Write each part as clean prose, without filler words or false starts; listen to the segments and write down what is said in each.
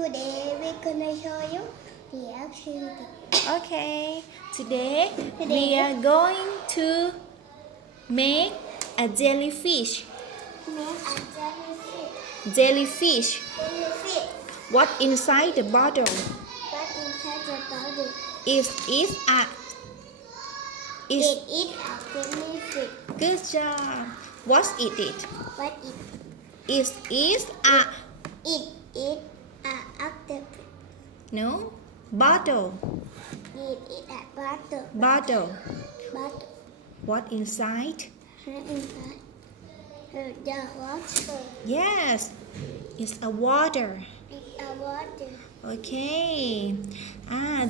Today we're gonna show you the activity. Okay, today we are going to make a jellyfish. Make a jellyfish. Jellyfish. Jellyfish. What inside the bottle? What inside the bottle? Is a It is a jellyfish. good job. What's it? What Is a it is a octopus. no bottle. It is a bottle. Bottle. Bottle. What inside? Inside. The water. Yes, it's a water. It's a water. Okay.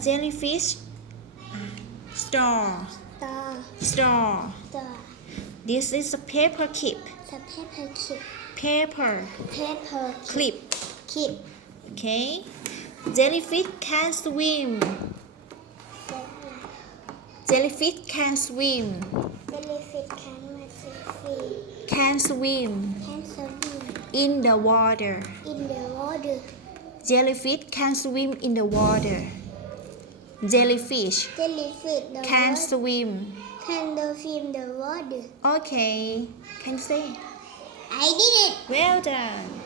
Jellyfish. Straw. Star. Straw. Star. This is a paper clip. The paper clip. Paper Paper clip. clip. Okay. Jellyfish can swim. Jellyfish can swim. Jellyfish can Can swim swim in the water. in the water. Jellyfish can swim in the water. Jellyfish Jellyfish the can water. swim. Can swim the water. Okay. Can you say? I did it. Well done.